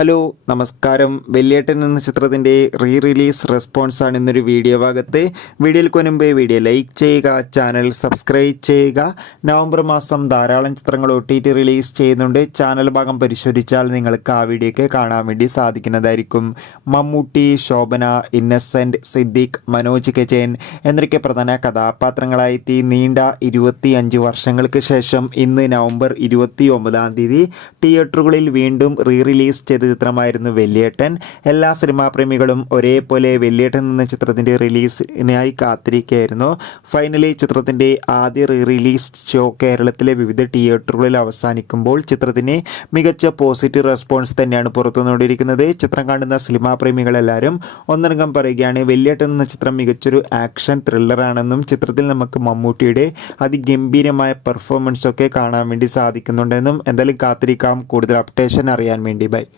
Hello നമസ്കാരം. വെള്ളിയേട്ടൻ എന്ന ചിത്രത്തിൻ്റെ റിലീസ് റെസ്പോൺസാണ് ഇന്നൊരു വീഡിയോ ഭാഗത്ത്. വീഡിയോയിൽ മുൻപ് വീഡിയോ ലൈക്ക് ചെയ്യുക, ചാനൽ സബ്സ്ക്രൈബ് ചെയ്യുക. നവംബർ മാസം ധാരാളം ചിത്രങ്ങൾ OTT റിലീസ് ചെയ്യുന്നുണ്ട്. ചാനൽ ഭാഗം പരിശോധിച്ചാൽ നിങ്ങൾക്ക് ആ വീഡിയോയ്ക്ക് കാണാൻ വേണ്ടി സാധിക്കുന്നതായിരിക്കും. മമ്മൂട്ടി, ശോഭന, ഇന്നസെൻറ്റ്, സിദ്ദിഖ്, മനോജ് കെജയൻ എന്നൊക്കെ പ്രധാന കഥാപാത്രങ്ങളായെത്തി നീണ്ട 25 വർഷങ്ങൾക്ക് ശേഷം ഇന്ന് നവംബർ 29 തിയേറ്ററുകളിൽ വീണ്ടും റിലീസ് ചെയ്ത ചിത്രമായിരുന്നു വെള്ളിയേട്ടൻ. എല്ലാ സിനിമാ പ്രേമികളും ഒരേപോലെ വെള്ളിയേട്ടൻ എന്ന ചിത്രത്തിൻ്റെ റിലീസിനായി കാത്തിരിക്കുകയായിരുന്നു. ഫൈനലി ചിത്രത്തിൻ്റെ ആദ്യ റിലീസ് ഷോ കേരളത്തിലെ വിവിധ തിയേറ്ററുകളിൽ അവസാനിക്കുമ്പോൾ ചിത്രത്തിന് മികച്ച പോസിറ്റീവ് റെസ്പോൺസ് തന്നെയാണ് പുറത്തുവന്നുകൊണ്ടിരിക്കുന്നത്. ചിത്രം കാണുന്ന സിനിമാ പ്രേമികളെല്ലാവരും ഒന്നടങ്കം പറയുകയാണ് വെള്ളിയേട്ടൻ എന്ന ചിത്രം മികച്ചൊരു ആക്ഷൻ ത്രില്ലറാണെന്നും ചിത്രത്തിൽ നമുക്ക് മമ്മൂട്ടിയുടെ അതിഗംഭീരമായ പെർഫോമൻസൊക്കെ കാണാൻ വേണ്ടി സാധിക്കുന്നുണ്ടെന്നും. എന്തായാലും കാത്തിരിക്കാം കൂടുതൽ അപ്ഡേഷൻ അറിയാൻ വേണ്ടി. ബൈ.